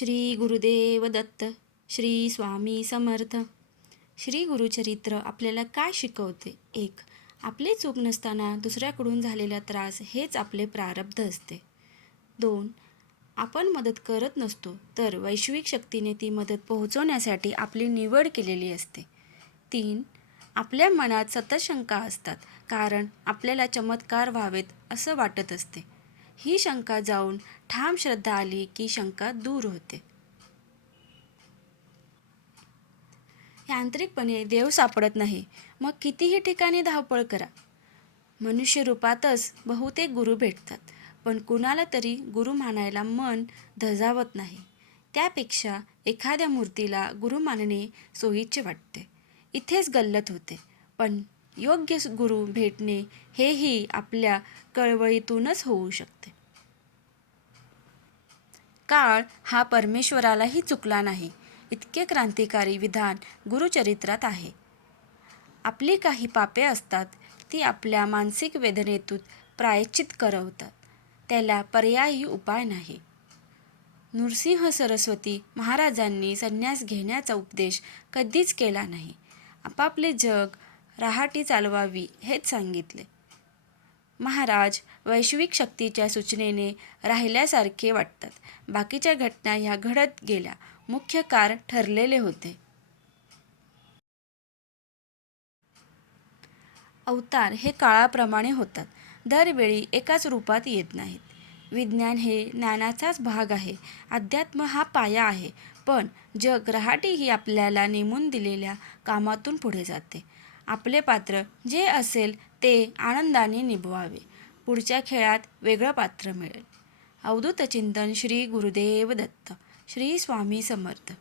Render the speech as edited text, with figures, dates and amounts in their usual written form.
श्री गुरुदेव दत्त. श्री स्वामी समर्थ. श्री गुरुचरित्र आपल्याला काय शिकवते? 1. आपली चूक नसताना दुसऱ्याकडून झालेला त्रास हेच आपले प्रारब्ध असते. 2. आपण मदत करत नसतो तर वैश्विक शक्तीने ती मदत पोहोचवण्यासाठी आपली निवड केलेली असते. 3. आपल्या मनात सतत शंका असतात कारण आपल्याला चमत्कार व्हावेत असं वाटत असते. ही शंका जाऊन ठाम श्रद्धा आली की शंका दूर होते. यांत्रिकपणे देव सापडत नाही, मग कितीही ठिकाणी धावपळ करा. मनुष्य रूपातच बहुतेक गुरु भेटतात, पण कुणाला तरी गुरु मानायला मन धजावत नाही. त्यापेक्षा एखाद्या मूर्तीला गुरु मानणे सोयीचे वाटते. इथेच गल्लत होते. पण योग्य गुरु भेटणे हेही आपल्या कळवळीतूनच होऊ शकते. काळ हा परमेश्वरालाही चुकला नाही, इतके क्रांतिकारी विधान गुरुचरित्रात आहे. आपली काही पापे असतात, ती आपल्या मानसिक वेदनेतून प्रायश्चित करवतात. त्याला पर्यायी उपाय नाही. नृसिंह सरस्वती महाराजांनी संन्यास घेण्याचा उपदेश कधीच केला नाही. आपापले जग रहाटी चालवावी हेच सांगितले. महाराज वैश्विक शक्तीच्या सूचनेने राहिल्यासारखे वाटतात. बाकीच्या घटना ह्या घडत गेल्या. मुख्य कार ठरलेले होते. अवतार हे काळाप्रमाणे होतात, दरवेळी एकाच रूपात येत नाहीत. विज्ञान हे ज्ञानाचाच भाग आहे. अध्यात्म हा पाया आहे. पण जग रहाटी ही आपल्याला नेमून दिलेल्या कामातून पुढे जाते. आपले पात्र जे असेल ते आनंदाने निभवावे. पुढच्या खेळात वेगळं पात्र मिळेल. अवधूत चिंतन. श्री गुरुदेव दत्त. श्री स्वामी समर्थ.